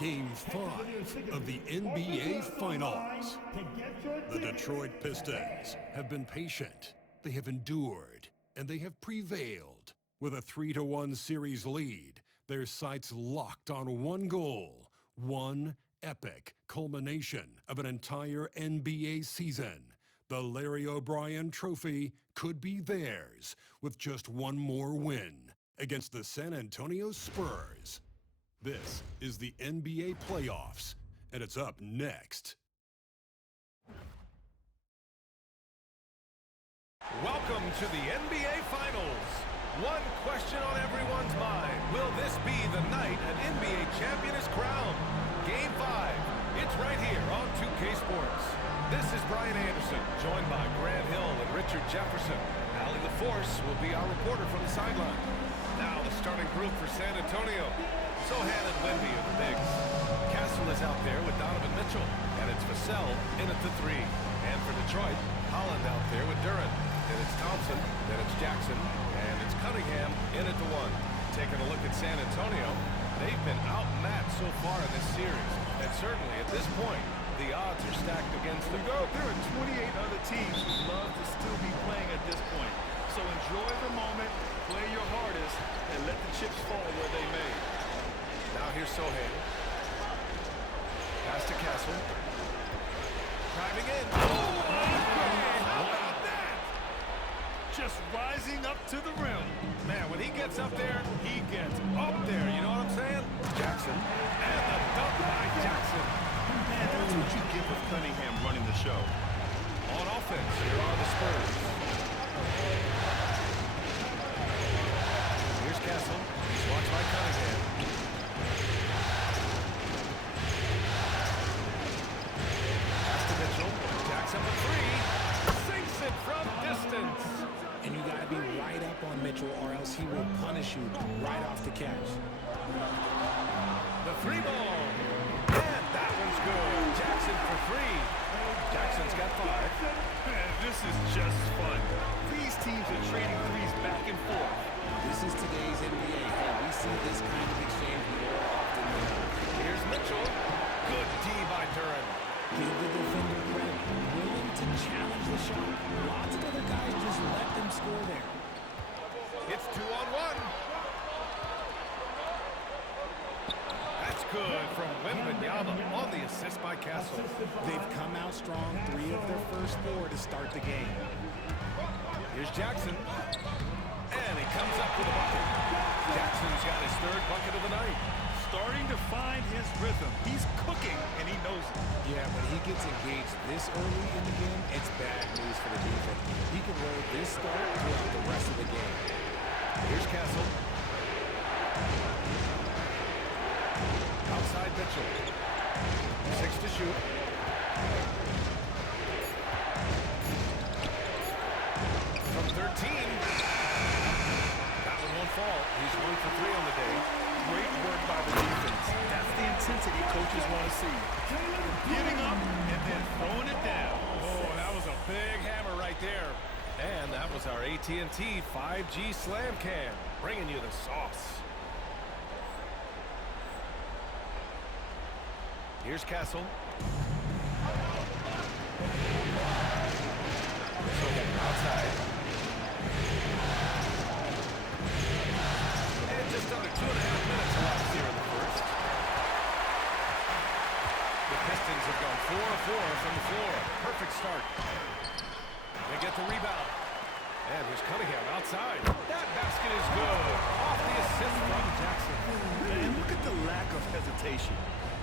Game 5 of the NBA Finals. The Detroit Pistons have been patient, they have endured, and they have prevailed. With a 3-1 series lead, their sights locked on one goal, one epic culmination of an entire NBA season. The Larry O'Brien Trophy could be theirs with just one more win against the San Antonio Spurs. This is the NBA playoffs, and it's up next. Welcome to the NBA Finals. One question on everyone's mind. Will this be the night an NBA champion is crowned? Game 5. It's right here on 2K Sports. This is Brian Anderson, joined by Grant Hill and Richard Jefferson. Allie LaForce will be our reporter from the sideline. Now the starting group for San Antonio. Sohan and Wemby are the bigs. Castle is out there with Donovan Mitchell. And it's Vassell in at the 3. And for Detroit, Holland out there with Duren. Then it's Thompson, then it's Jackson, and it's Cunningham in at the 1. Taking a look at San Antonio, they've been outmatched so far in this series. And certainly at this point, the odds are stacked against them. There are 28 other teams who love to still be playing at this point. So enjoy the moment, play your hardest, and let the chips fall where they may. Now here's Sohan. Pass to Castle. Driving in. Oh, how about that? Just rising up to the rim. Man, when he gets up there, he gets up there. You know what I'm saying? Jackson. And the dunk by Jackson. Man, that's what you get with Cunningham running the show. On offense, here are the Spurs. Here's Castle. He's watched by Cunningham. Pass to Mitchell. Jackson for 3. Sinks it from distance. And you got to be right up on Mitchell or else he will punish you right off the catch. The 3-ball. And that one's good. Jackson for 3. Jackson's got 5. Man, this is just fun. These teams are trading threes back and forth. This is today's NBA. Hey, we see this kind of exchange more often than not. Here's Mitchell. Good D by Duren. Give the defender credit. Willing to challenge the shot. Lots of other guys just let them score there. It's 2-on-1. That's good from Wembanyama on the assist by Castle. They've come out strong, 3 of their first 4 to start the game. Here's Jackson. And he comes up with a bucket. Jackson's got his 3rd bucket of the night. Starting to find his rhythm. He's cooking, and he knows it. Yeah, when he gets engaged this early in the game, it's bad news for the defense. He can roll this start throughout the rest of the game. Here's Castle. Outside Mitchell. 6 to shoot. From 13. That one won't fall. He's 1 for 3 on the day. Great work by the defense. That's the intensity coaches want to see. Giving up and then throwing it down. Oh, that was a big hammer right there. And that was our AT&T 5G Slam Cam, bringing you the sauce. Here's Castle. Outside. And just under 2.5 minutes left here in the first. The Pistons have gone 4 of 4 from the floor. Perfect start. They get the rebound. And here's Cunningham outside. That basket is good. Off the assist from Jackson. And look at the lack of hesitation.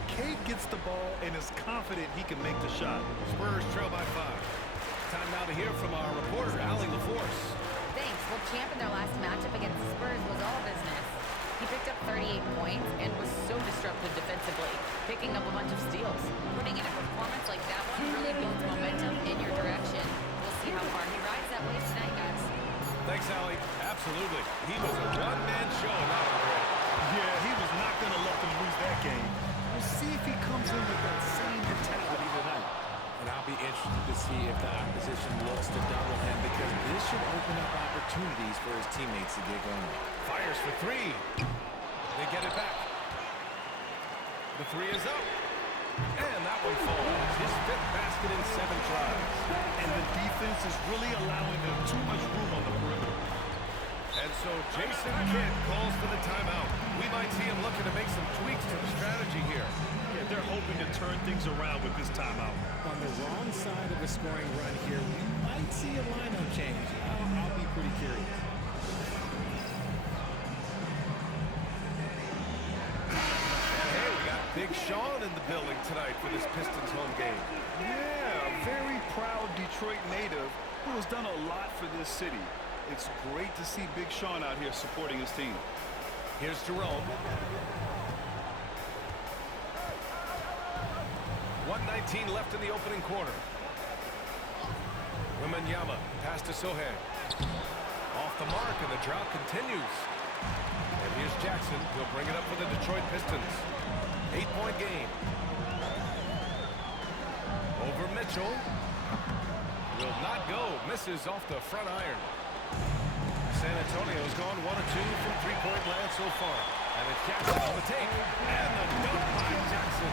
Cade gets the ball and is confident he can make the shot. Spurs trail by 5. Time now to hear from our reporter, Allie LaForce. Thanks. Well, champ in their last matchup against the Spurs was all business. He picked up 38 points and was so disruptive defensively, picking up a bunch of steals. Putting in a performance like that one really builds momentum in your direction. We'll see how far he rides that wave tonight, guys. Thanks, Allie. Absolutely. He was a one-man show not on the grid. Yeah, he was not going to let them lose that game. We'll see if he comes in with that same mentality tonight. And I'll be interested to see if the opposition looks to double him because this should open up opportunities for his teammates to get going. Fires for 3. They get it back. The three is up. And that one falls. His fifth basket in 7 tries. And the defense is really allowing them too much room on the perimeter. And so Jason Kidd calls for the timeout. We might see him looking to make some tweaks to the strategy here. Yeah, they're hoping to turn things around with this timeout. On the wrong side of a scoring run here, we might see a lineup change. I'll be pretty curious. Hey, we got Big Sean in the building tonight for this Pistons home game. Yeah, a very proud Detroit native who has done a lot for this city. It's great to see Big Sean out here supporting his team. Here's Jerome. 1:19 left in the opening quarter. Wembanyama, pass to Sohan. Off the mark, and the drought continues. And here's Jackson. He'll bring it up for the Detroit Pistons. 8-point game. Over Mitchell. Will not go. Misses off the front iron. San Antonio's gone 1 of 2 from three-point land so far. And it's Jackson on the take. And the dunk by Jackson.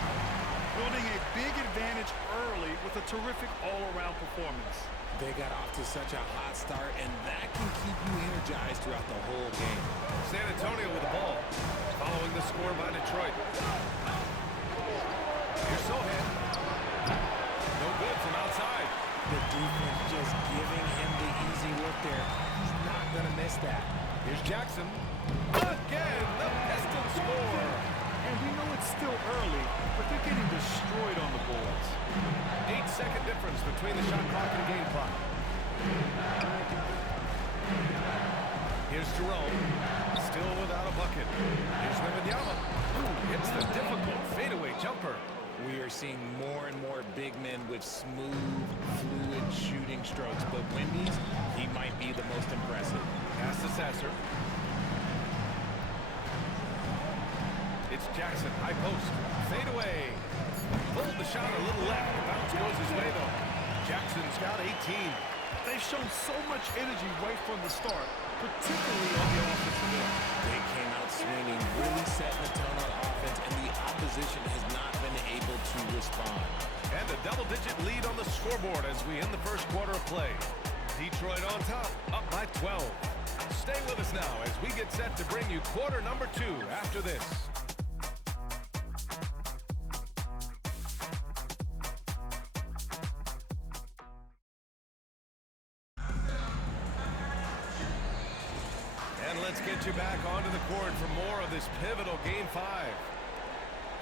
Building a big advantage early with a terrific all-around performance. They got off to such a hot start, and that can keep you energized throughout the whole game. San Antonio with the ball. Following the score by Detroit. Here's Sohan. No good from outside. The defense just giving him the easy work there. He's not going to miss that. Here's Jackson. Again, the Pistons score. And we know it's still early, but they're getting destroyed on the boards. 8-second difference between the shot clock and game clock. Here's Jerome. Still without a bucket. Here's Wembanyama. Hits the difficult fadeaway jumper. We are seeing more and more big men with smooth, fluid shooting strokes, but Wemby's, he might be the most impressive. Pass to Sasser. It's Jackson, high post. Fade away. Pulled the shot a little left. The bounce goes his way, though. Jackson's got 18. They've shown so much energy right from the start, particularly on the offensive end. They came out swinging, really setting the tone on offense, and the opposition has not been able to respond. And a double-digit lead on the scoreboard as we end the first quarter of play. Detroit on top, up by 12. Stay with us now as we get set to bring you quarter number 2 after this. And let's get you back onto the court for more of this pivotal Game 5.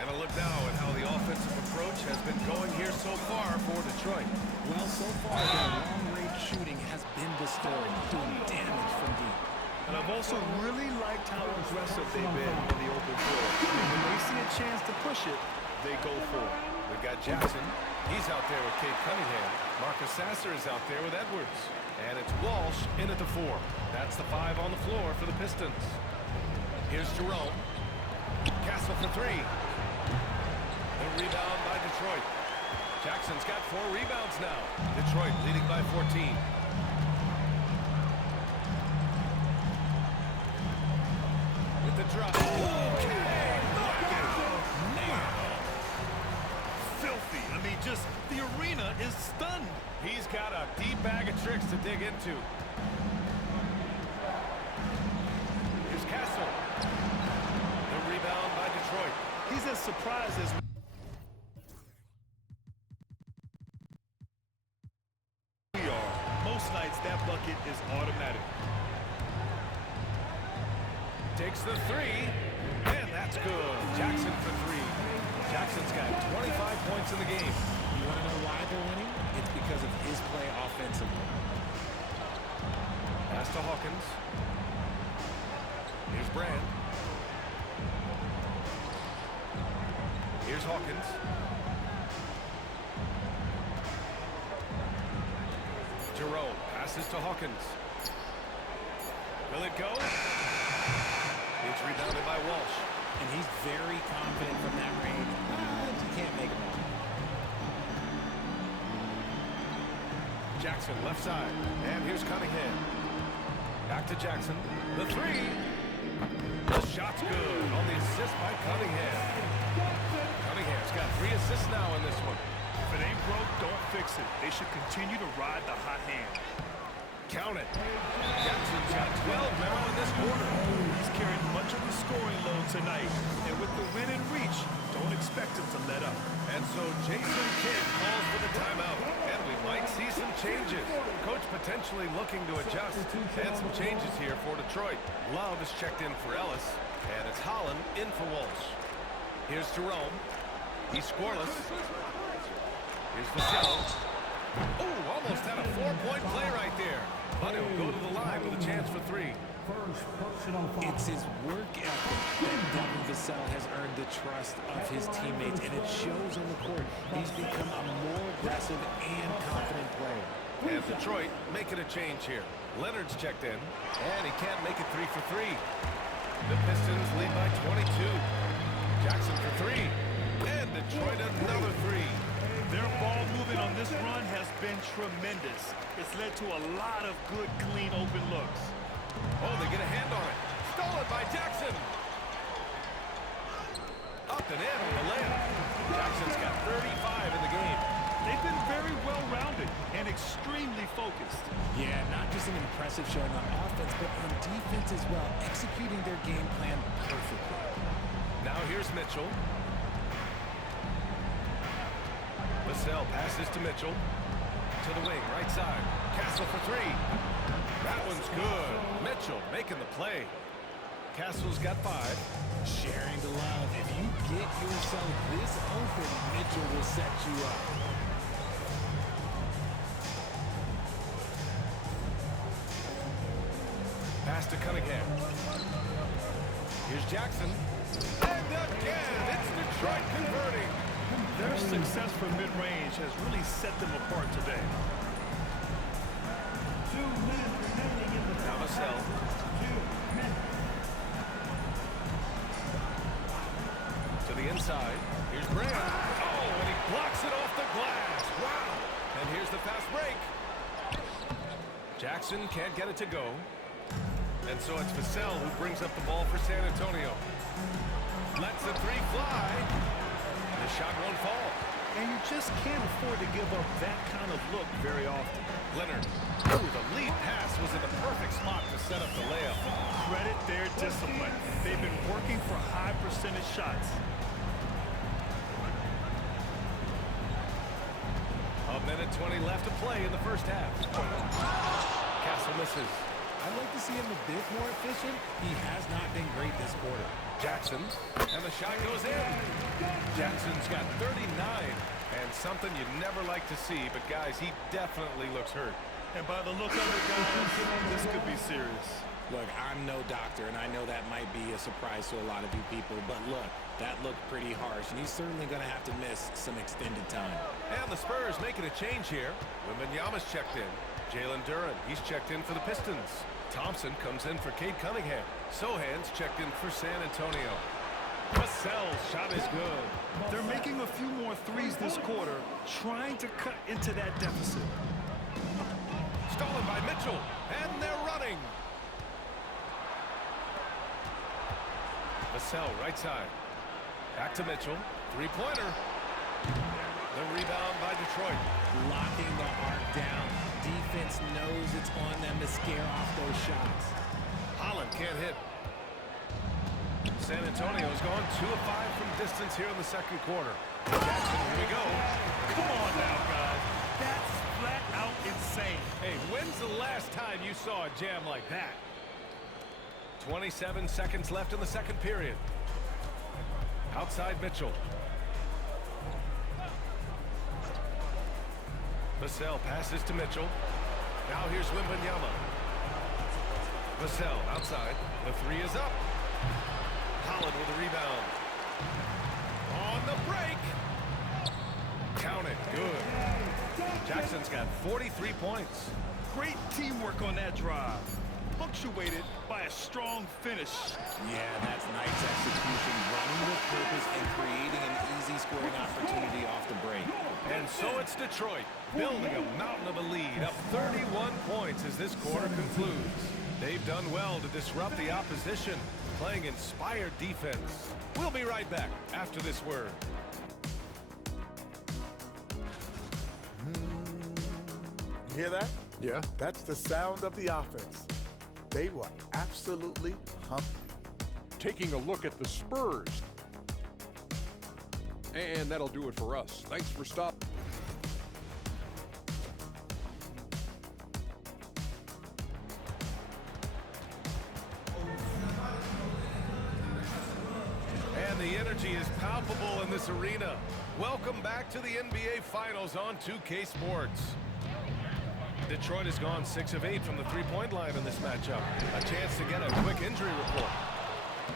And a look now at how the offensive approach has been going here so far for Detroit. Well, so far, their long-range shooting has been distorted, doing damage from deep. And I've also really liked how aggressive they've been in the open floor. When they see a chance to push it, they go for it. We've got Jackson. He's out there with Cade Cunningham. Marcus Sasser is out there with Edwards. And it's Walsh in at the 4. That's the 5 on the floor for the Pistons. Here's Jerome. Castle for 3. The rebound by Detroit. Jackson's got 4 rebounds now. Detroit leading by 14. With the drop. Okay. Filthy. I mean, just the arena is stunned. He's got a deep bag of tricks to dig into. Here's Castle. The rebound by Detroit. He's as surprised as we are. Most nights, that bucket is automatic. Takes the 3. And that's good. Jackson for 3. Jackson's got 25 points in the game. You want to know why they're winning? It's because of his play offensively. Pass to Hawkins. Here's Brand. Here's Hawkins. Jerome passes to Hawkins. Will it go? It's rebounded by Walsh. And he's very confident from that range. But you can't make him all. Jackson left side. And here's Cunningham. Back to Jackson. The 3. The shot's good on the assist by Cunningham. assists now in this one. If it ain't broke, don't fix it. They should continue to ride the hot hand. Count it. Jackson's got 12 now in this quarter. He's carried much of the scoring load tonight. And with the win in reach, don't expect him to let up. And so Jason Kidd calls for the timeout. And we might see some changes. Coach potentially looking to adjust. And some changes here for Detroit. Love is checked in for Ellis. And it's Holland in for Walsh. Here's Jerome. He's scoreless. Here's Vassell. Oh, almost had a 4-point play right there. But he'll go to the line with a chance for 3. It's his work ethic that Devin Vassell has earned the trust of his teammates, and it shows on the court. He's become a more aggressive and confident player. And Detroit making a change here. Leonard's checked in, and he can't make it 3 for 3. The Pistons lead by 22. Jackson for 3. And Detroit another 3. Their ball movement on this run has been tremendous. It's led to a lot of good, clean, open looks. Oh, they get a hand on it. Stolen by Jackson. Up and in on the layup. Jackson's got 35 in the game. They've been very well-rounded and extremely focused. Yeah, not just an impressive showing on offense, but on defense as well, executing their game plan perfectly. Now here's Mitchell. Vassell passes to Mitchell. To the wing, right side. Castle for 3. That one's good. Mitchell making the play. Castle's got 5. Sharing the love. If you get yourself this open, Mitchell will set you up. Pass to Cunningham. Here's Jackson. And again, it's Detroit converting. Their success from mid-range has really set them apart today. Now Vassell. To the inside. Here's Graham. Oh, and he blocks it off the glass. Wow. And here's the fast break. Jackson can't get it to go. And so it's Vassell who brings up the ball for San Antonio. Lets the 3 fly. The shot won't fall. And you just can't afford to give up that kind of look very often. Leonard. Oh, the lead pass was in the perfect spot to set up the layup. Credit their discipline. They've been working for high percentage shots. A minute 20 left to play in the first half. Castle misses. I'd like to see him a bit more efficient. He has not been great this quarter. Jackson, and the shot goes in. Jackson's got 39, and something you never like to see, but guys, he definitely looks hurt. And by the look of it, guys, this could be serious. Look, I'm no doctor, and I know that might be a surprise to a lot of you people, but look, that looked pretty harsh, and he's certainly going to have to miss some extended time. And the Spurs making a change here. Wembanyama's checked in. Jalen Duren, he's checked in for the Pistons. Thompson comes in for Cade Cunningham. Sohan's checked in for San Antonio. Vassell's shot is good. They're making a few more threes this quarter, trying to cut into that deficit. Stolen by Mitchell, and they're running. Vassell, right side. Back to Mitchell. 3-pointer. The rebound by Detroit. Locking the arc down. Defense knows it's on them to scare off those shots. Holland can't hit. San Antonio's gone 2 of 5 from distance here in the second quarter. Jackson, here we go. Come on now, guys. That's flat out insane. Hey, when's the last time you saw a jam like that? 27 seconds left in the second period. Outside Mitchell. Vassell passes to Mitchell. Now here's Wembanyama. Vassell outside. The 3 is up. Holland with a rebound. On the break. Count it. Good. Jackson's got 43 points. Great teamwork on that drive. Punctuated by a strong finish. Yeah, that's nice execution, running with purpose and creating an easy scoring opportunity off the break. And so it's Detroit, building a mountain of a lead, up 31 points as this quarter concludes. They've done well to disrupt the opposition, playing inspired defense. We'll be right back after this word. You hear that? Yeah. That's the sound of the offense. They were absolutely humping. Taking a look at the Spurs. And that'll do it for us. Thanks for stopping. And the energy is palpable in this arena. Welcome back to the NBA Finals on 2K Sports. Detroit has gone 6 of 8 from the three-point line in this matchup. A chance to get a quick injury report.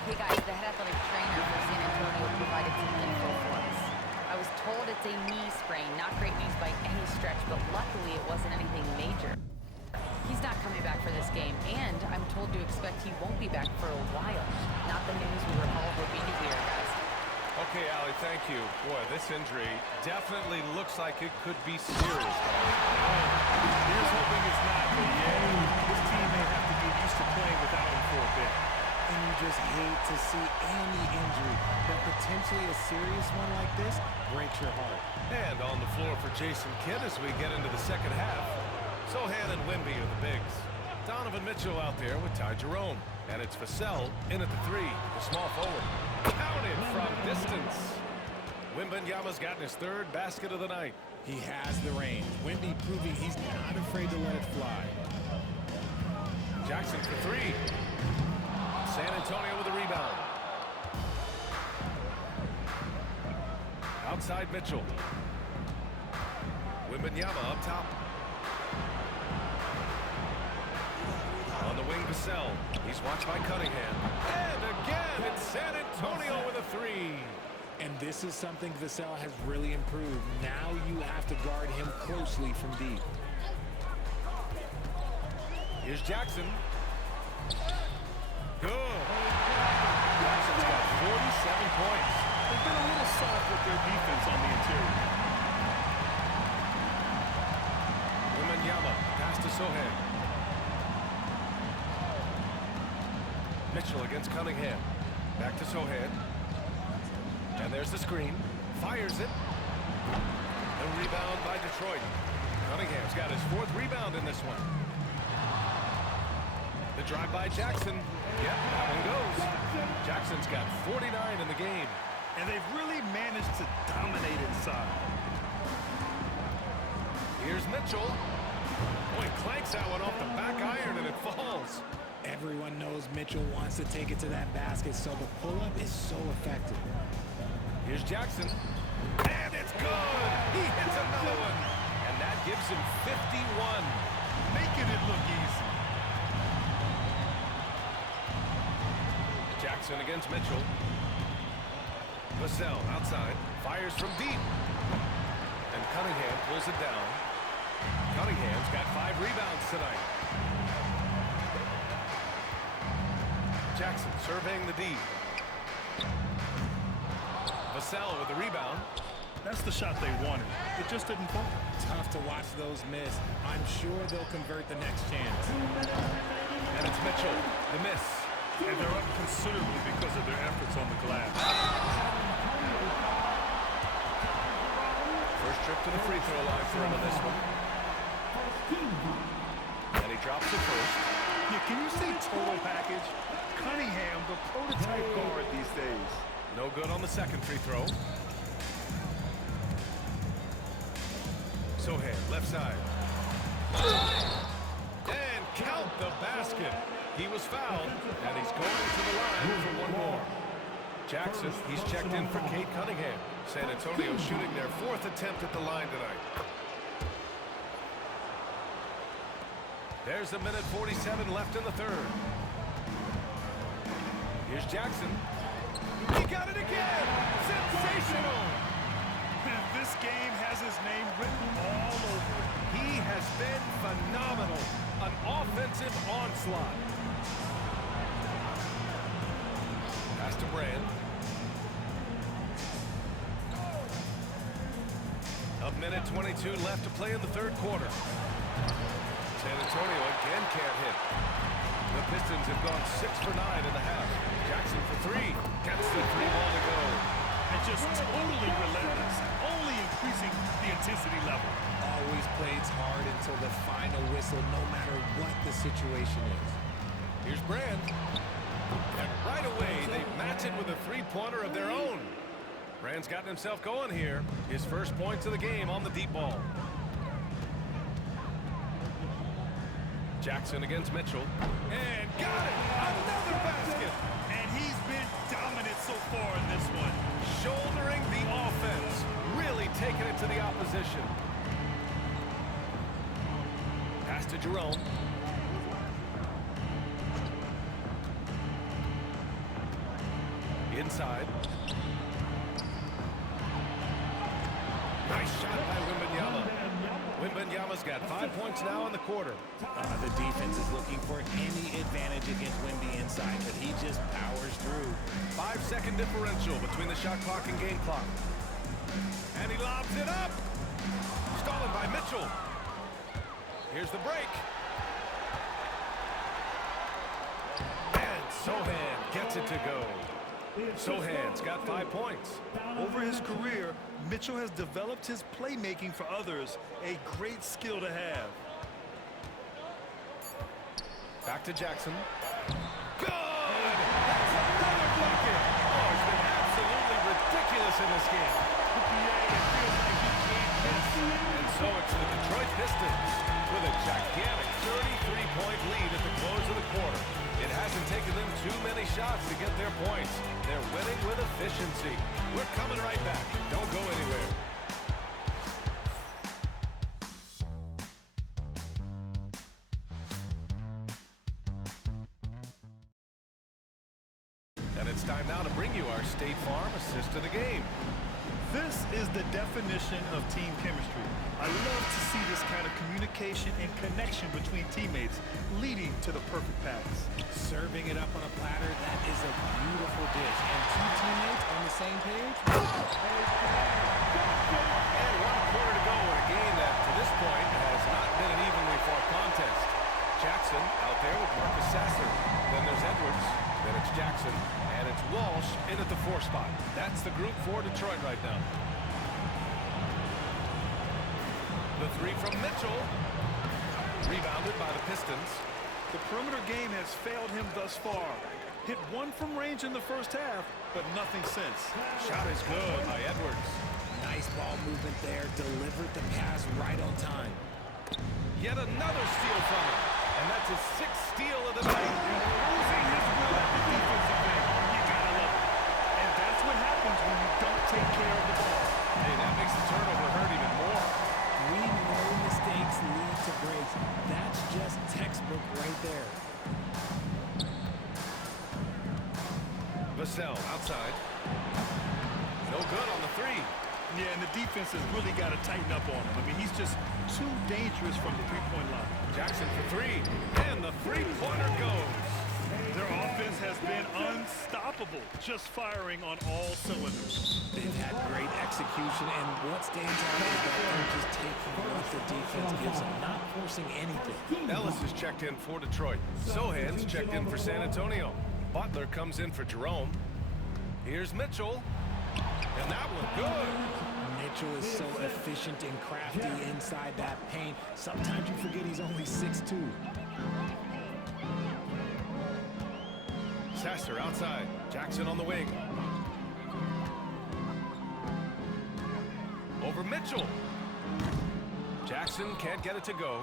Hey guys, the head athletic trainer for San Antonio provided some info for us. I was told it's a knee sprain, not great news by any stretch, but luckily it wasn't anything major. He's not coming back for this game, and I'm told to expect he won't be back for a while. Not the news we were all hoping to hear, guys. Okay, Allie, thank you. Boy, this injury definitely looks like it could be serious. Here's hoping it's not, but yeah, this team may have to get used to playing without him for a bit. And you just hate to see any injury, but potentially a serious one like this breaks your heart. And on the floor for Jason Kidd as we get into the second half. Sohan and Wemby are the bigs. Donovan Mitchell out there with Ty Jerome. And it's Vassell in at the 3, the small forward. Counted from distance. Wembanyama's gotten his 3rd basket of the night. He has the range. Wemby proving he's not afraid to let it fly. Jackson for 3. San Antonio with a rebound. Outside Mitchell. Wembanyama up top. On the wing, Vassell. He's watched by Cunningham. And again, it's San Antonio with a 3. And this is something Vassell has really improved. Now you have to guard him closely from deep. Here's Jackson. Good. Jackson's got 47 points. They've been a little soft with their defense on the interior. Wembanyama, pass to Sohan. Mitchell against Cunningham. Back to Sohan. And there's the screen. Fires it. The rebound by Detroit. Cunningham's got his 4th rebound in this one. The drive by Jackson. Yep, that one goes. Jackson's got 49 in the game. And they've really managed to dominate inside. Here's Mitchell. Boy, clanks that one off the back iron and it falls. Everyone knows Mitchell wants to take it to that basket, so the pull-up is so effective. Here's Jackson. And it's good. He hits another one. And that gives him 51. Making it look easy. Jackson against Mitchell. Vassell outside. Fires from deep. And Cunningham pulls it down. Cunningham's got 5 rebounds tonight. Jackson surveying the D. Vassell with the rebound. That's the shot they wanted. It just didn't fall. Tough to watch those miss. I'm sure they'll convert the next chance. And it's Mitchell. The miss. And they're up considerably because of their efforts on the glass. First trip to the free throw line for him in this one. And he drops it first. Yeah, can you say total package? Cunningham, the prototype guard these days. No good on the second free throw. Sohan, left side. And count the basket. He was fouled, and he's going to the line for one more. Jackson, he's checked in for Kate Cunningham. San Antonio shooting their 4th attempt at the line tonight. There's a minute 47 left in the 3rd. Here's Jackson. He got it again! Sensational! This game has his name written all over it. He has been phenomenal. An offensive onslaught. Pass to Brand. A minute 22 left to play in the 3rd quarter. San Antonio again can't hit. The Pistons have gone 6 for 9 in the half. Jackson for 3. Gets the 3 ball to go. And just totally relentless. Only increasing the intensity level. Always plays hard until the final whistle, no matter what the situation is. Here's Brand. And right away, they match it with a three-pointer of their own. Brand's gotten himself going here. His first points of the game on the deep ball. Jackson against Mitchell. And got it! Another basket! And he's been dominant so far in this one. Shouldering the offense. Really taking it to the opposition. Pass to Jerome. Inside. Nice shot by Wembanyama. Wembanyama's got 5 points now in the quarter. The defense is looking for any advantage against Wemby inside, but he just powers through. 5-second differential between the shot clock and game clock. And he lobs it up. Stolen by Mitchell. Here's the break. And Sohan gets it to go. Sohan's got 5 points. Over his career, Mitchell has developed his playmaking for others, a great skill to have. Back to Jackson. Good! That's another bucket! Oh, it's been absolutely ridiculous in this game. And so it's the Detroit Pistons with a gigantic 33-point lead at the close of the quarter. It hasn't taken them too many shots to get their points. They're winning with efficiency. We're coming right back. Don't go anywhere. And it's time now to bring you our State Farm assist of the game. This is the definition of team chemistry. I love to see this kind of communication and connection between teammates leading to the perfect pass. Serving it up on a platter, that is a beautiful dish. And two teammates on the same page. And 1 quarter to go in a game that, to this point, has not been an evenly fought contest. Jackson out there with Marcus Sasser. Then there's Edwards. Then it's Jackson. And it's Walsh in at the 4 spot. That's the group for Detroit right now. The 3 from Mitchell. Rebounded by the Pistons. The perimeter game has failed him thus far. Hit 1 from range in the first half, but nothing since. Shot is good by Edwards. Nice ball movement there. Delivered the pass right on time. Yet another steal from him. And that's his 6th steal of the night. Losing his will at the defensive end. You gotta love it. And that's what happens when you don't take care of the ball. Hey, that makes the turnover hurt even more. We know mistakes lead to breaks. That's just textbook right there. Vassell outside. No good on the 3. Yeah, and the defense has really got to tighten up on him. I mean, he's just too dangerous from the three-point line. Jackson for 3. And the three-pointer goes. Their offense has been unstoppable, just firing on all cylinders. They've had great execution, and what stands out is that they're just taking what the defense gives them, not forcing anything. Ellis is checked in for Detroit. Sohan's checked in for San Antonio. Butler comes in for Jerome. Here's Mitchell. And that one good. Mitchell is so efficient and crafty inside that paint. Sometimes you forget he's only 6'2". Sasser outside. Jackson on the wing. Over Mitchell. Jackson can't get it to go.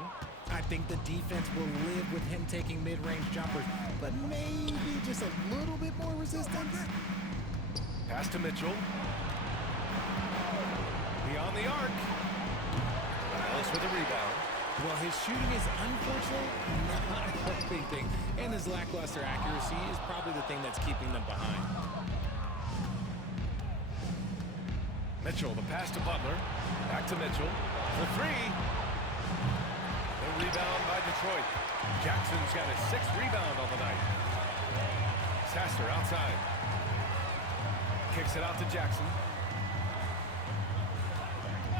I think the defense will live with him taking mid-range jumpers, but maybe just a little bit more resistance. Pass to Mitchell. Beyond the arc. Ellis with a rebound. Well, his shooting is unfortunately not everything, and his lackluster accuracy is probably the thing that's keeping them behind. Mitchell, the pass to Butler. Back to Mitchell. For 3. The rebound by Detroit. Jackson's got his 6th rebound on the night. Sasser outside. Kicks it out to Jackson.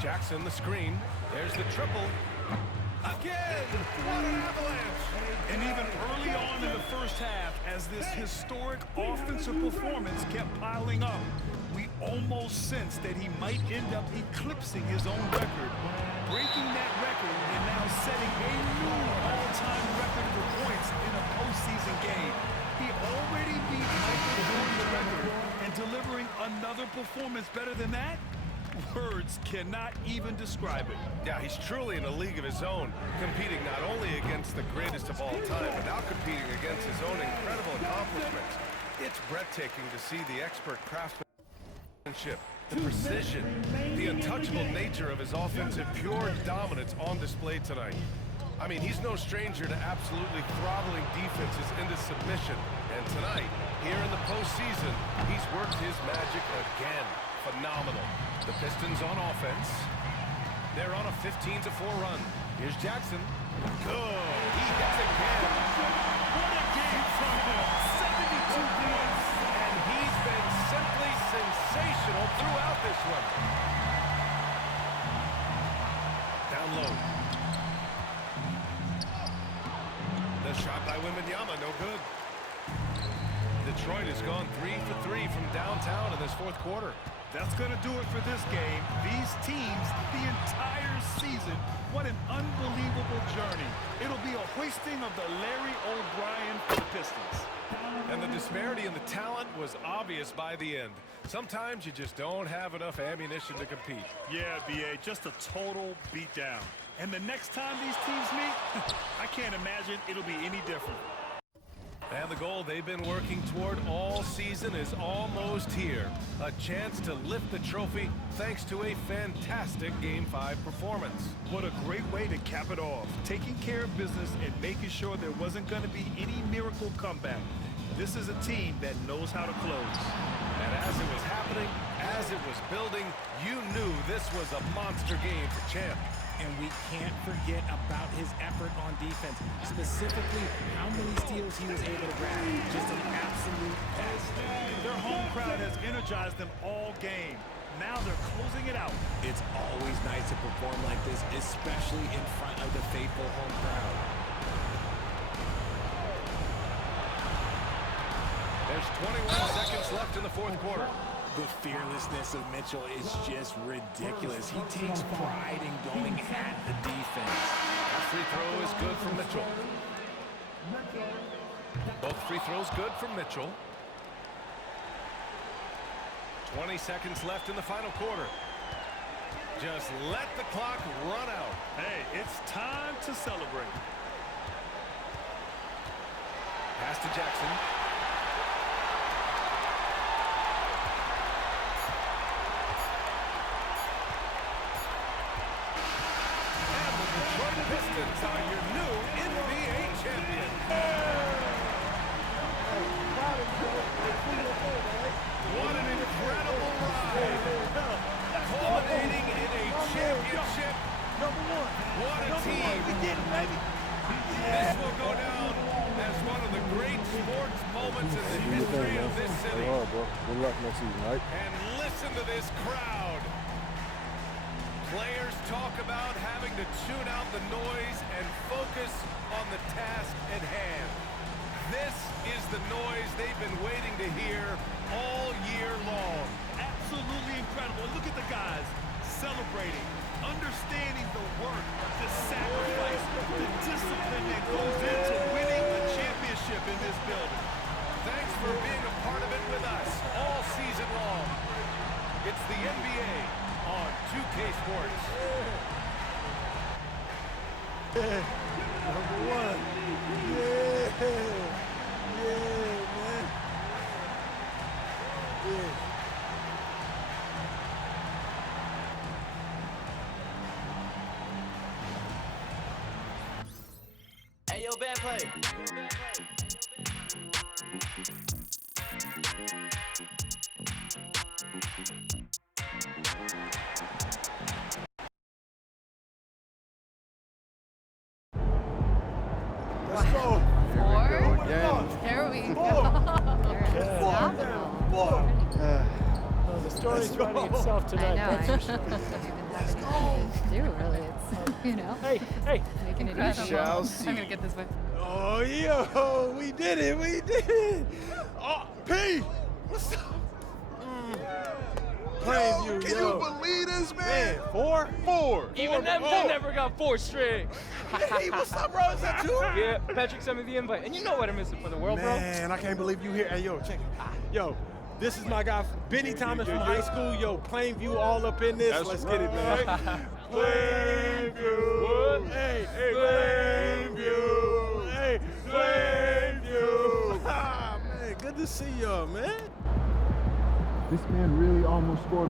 Jackson, the screen. There's the triple. Again! What an avalanche! And even early on in the first half, as this historic offensive performance kept piling up, we almost sensed that he might end up eclipsing his own record, breaking that record and now setting a new all-time record for points in a postseason game. He already beat Michael Jordan's record, and delivering another performance better than that? Words cannot even describe it. Yeah, he's truly in a league of his own, competing not only against the greatest of all time, but now competing against his own incredible accomplishments. It's breathtaking to see the expert craftsmanship, the precision, the untouchable nature of his offensive pure dominance on display tonight. I mean, he's no stranger to absolutely throttling defenses into submission. And tonight, here in the postseason, he's worked his magic again. Phenomenal. The Pistons on offense. They're on a 15-4 run. Here's Jackson. Good. He hits again. What a game from him. 72 points. And he's been simply sensational throughout this one. Down low. The shot by Wembanyama, no good. Detroit has gone 3 for 3 from downtown in this fourth quarter. That's going to do it for this game. These teams, the entire season, what an unbelievable journey. It'll be a hoisting of the Larry O'Brien for the Pistons. And the disparity in the talent was obvious by the end. Sometimes you just don't have enough ammunition to compete. Yeah, B.A., just a total beatdown. And the next time these teams meet, I can't imagine it'll be any different. And the goal they've been working toward all season is almost here. A chance to lift the trophy thanks to a fantastic Game 5 performance. What a great way to cap it off. Taking care of business and making sure there wasn't going to be any miracle comeback. This is a team that knows how to close. And as it was happening, as it was building, you knew this was a monster game for Champ. And we can't forget about his effort on defense, specifically how many steals he was able to grab. Just an absolute pest. Their home crowd has energized them all game. Now they're closing it out. It's always nice to perform like this, especially in front of the faithful home crowd. There's 21 seconds left in the fourth quarter. The fearlessness of Mitchell is just ridiculous. He takes pride in going at the defense. That free throw is good for Mitchell. Both free throws good for Mitchell. 20 seconds left in the final quarter. Just let the clock run out. Hey, it's time to celebrate. Pass to Jackson. Pistons are your new NBA champion. What an incredible ride. Culminating in a championship. What a team. This will go down as one of the great sports moments in the history of this city. Good luck next season, right? And listen to this crowd. Players talk about having to tune out the noise and focus on the task at hand. This is the noise they've been waiting to hear all year long. Absolutely incredible. Look at the guys celebrating, understanding the work, the sacrifice, the discipline that goes into winning a championship in this building. Thanks for being a part of it with us all season long. It's the NBA on 2K Sports. Yeah, number one. Yeah, man. Yeah. Hey, yo, bad play. Let's go. Four? Yeah. There we go. They're unstoppable. The story's writing itself tonight. I know. That's I for don't sure. even have anything to do, really. It's, you know, Hey, making it We easy. shall see. I'm going to get this way. Oh, yo, we did it. Oh, P, what's up? Plainview, Can you believe this, man? Four? Even them two never got 4 straight. Hey, what's up, bro? Is that you? Yeah, Patrick sent me the invite. And you know what I'm missing for the world, bro. Man, I can't believe you here. Hey, yo, check it. Yo, this is my guy, Benny Thomas from high school. Yo, Plainview all up in this. Let's get it, man. Plainview. Hey, Plainview. Hey, Plainview. Ah, man, good to see y'all, man. This man really almost scored